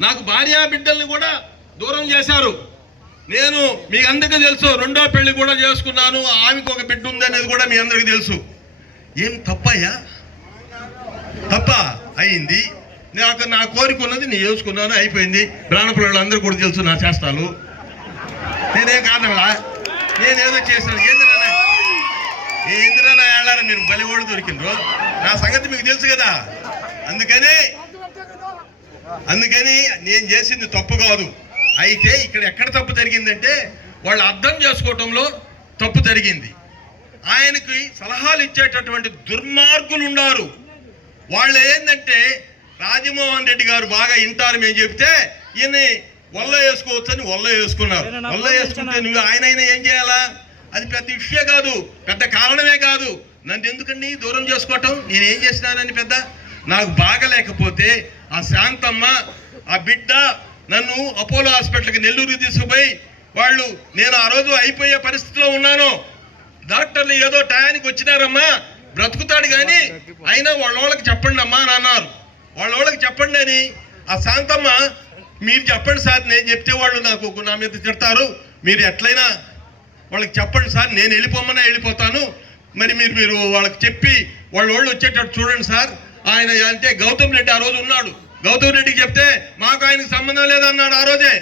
నాకు భార్యా బిడ్డల్ని కూడా దూరం చేశారు. నేను మీ అందరికీ తెలుసు రెండో పెళ్ళి కూడా చేసుకున్నాను ఆమెకు ఒక బిడ్డ ఉంది అనేది కూడా మీ అందరికీ తెలుసు. ఏం తప్పయ్యా? తప్ప అయింది. నాకు నా కోరిక ఉన్నది నేను చేసుకున్నాను అయిపోయింది. ప్రాణపిల్లలు అందరూ కూడా తెలుసు నా చేస్తాను నేనేం కారణంలా నేనేదో చేశాను. ఏందిరా ఏందిరా నా ఏళ్ళారా మీరు? బలివాడు దొరికిండ్రు. నా సంగతి మీకు తెలుసు కదా. అందుకని అందుకని నేను చేసింది తప్పు కాదు. అయితే ఇక్కడ ఎక్కడ తప్పు జరిగిందంటే వాళ్ళు అర్థం చేసుకోవటంలో తప్పు జరిగింది. ఆయనకి సలహాలు ఇచ్చేటటువంటి దుర్మార్గులు ఉన్నారు. వాళ్ళు ఏంటంటే రాజమోహన్ రెడ్డి గారు బాగా వింటారు మేము చెప్తే ఈయన వల్ల వేసుకోవచ్చు అని వల్ల వేసుకున్నారు. వల్ల వేసుకుంటే నువ్వు ఆయన అయినా ఏం చేయాలా? అది పెద్ద ఇష్యూ కాదు పెద్ద కారణమే కాదు. నన్ను ఎందుకండి దూరం చేసుకోవటం? నేను ఏం చేసినానని పెద్ద నాకు బాగలేకపోతే ఆ శాంతమ్మ ఆ బిడ్డ నన్ను అపోలో హాస్పిటల్కి నెల్లూరుకి తీసుకుపోయి వాళ్ళు నేను ఆ రోజు అయిపోయే పరిస్థితిలో ఉన్నాను. డాక్టర్లు ఏదో టయానికి వచ్చినారమ్మా బ్రతుకుతాడు కానీ అయినా వాళ్ళ వాళ్ళకి చెప్పండి అమ్మా అని అన్నారు. వాళ్ళ వాళ్ళకి చెప్పండి అని ఆ శాంతమ్మ మీరు చెప్పండి సార్ నేను చెప్తే వాళ్ళు నాకు నా మీద తిడతారు. మీరు ఎట్లయినా వాళ్ళకి చెప్పండి సార్ నేను వెళ్ళిపోమన్నా వెళ్ళిపోతాను. మరి మీరు మీరు వాళ్ళకి చెప్పి వాళ్ళ వాళ్ళు వచ్చేటట్టు చూడండి సార్. ఆయన అంటే గౌతమ్ రెడ్డి ఆ రోజు ఉన్నాడు. గౌతమ్ రెడ్డికి చెప్తే మాకు ఆయనకు సంబంధం లేదన్నాడు ఆ రోజే.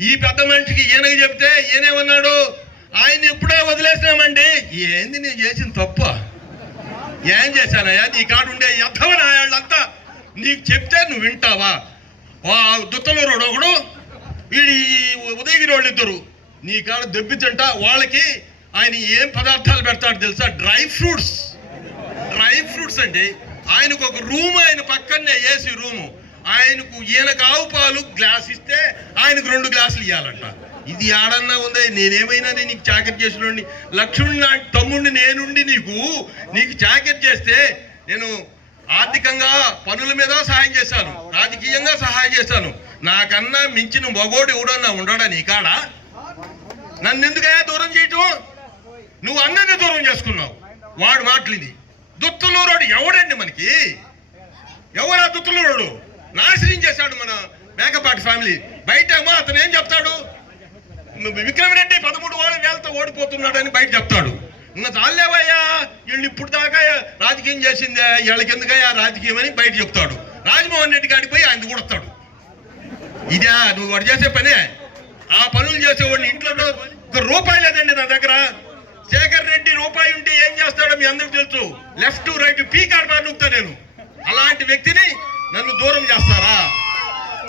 ఈ పెద్ద మనిషికి ఈయనకి చెప్తే ఈయనేమన్నాడు ఆయన ఎప్పుడే వదిలేసినామండి. ఏంది నేను చేసిన తప్ప? ఏం చేశానయ్యా? నీ కాడ ఉండే యథవన వాళ్ళంతా? నీకు చెప్తే నువ్వు వింటావా? ఆ దుత్తలూరు ఒకడు వీడి ఉదయగిరి వాళ్ళు ఇద్దరు నీ కాడ దెబ్బి తింటా వాళ్ళకి ఆయన ఏం పదార్థాలు పెడతాడు తెలుసా? Dry fruits. డ్రై ఫ్రూట్స్ అండి. ఆయనకు ఒక రూమ్ ఆయన పక్కనే ఏసీ రూము. ఆయనకు ఈయనకు ఆవు పాలు గ్లాస్ ఇస్తే ఆయనకు రెండు గ్లాసులు ఇవ్వాలంట ఇది ఆడన్నా ఉందే? నేనేమైనా నేను నీకు చాకరీ చేసిన లక్ష్మణ్ నా తమ్ముడిని నేనుండి నీకు నీకు చాకరీ చేస్తే నేను ఆర్థికంగా పనుల మీద సహాయం చేశాను రాజకీయంగా సహాయం చేశాను నాకన్నా మించిన మగోడు ఎవడన్నా ఉండడా నీ కాడ? నన్ను ఎందుకయా దూరం చేయటం? నువ్వు అందరినీ దూరం చేసుకున్నావు. వాడు మాటలు ఇది దుత్తలూరోడు ఎవడండి మనకి? ఎవరా దుత్తలూరోడు? నాశనం చేశాడు మన మేకపాటి ఫ్యామిలీ. బయటేమో అతను ఏం చెప్తాడు? విక్రమరెడ్డి పదమూడు వాళ్ళ వేలతో ఓడిపోతున్నాడని బయట చెప్తాడు. ఇంకా చాలేవయ్యా? వీళ్ళు ఇప్పుడు దాకా రాజకీయం చేసిందే. వీళ్ళకి ఎందుకయ్యా రాజకీయం అని బయట చెప్తాడు. రాజమోహన్ రెడ్డి కాడికి పోయి ఆయన కూడా వస్తాడు. ఇదే నువ్వు వాడు చేసే పనే. ఆ పనులు చేసేవాడిని ఇంట్లో ఒక రూపాయి లేదండి నా దగ్గర శేఖర్ రెడ్డి రూపాయి ఉంటే ఏం చేస్తాడో మీ అందరికి తెలుసు? లెఫ్ట్ రైట్ పీ కార్డ్ నేను. అలాంటి వ్యక్తిని నన్ను దూరం చేస్తారా?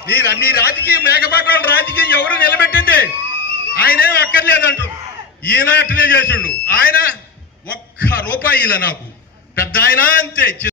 నీ అన్ని రాజకీయ మేకపాట రాజకీయం ఎవరు నిలబెట్టింది? ఆయనేం అక్కర్లేదంటు ఈయన అట్లనే చేసిండు. ఆయన ఒక్క రూపాయి ఇలా నాకు. పెద్ద ఆయన అంతే.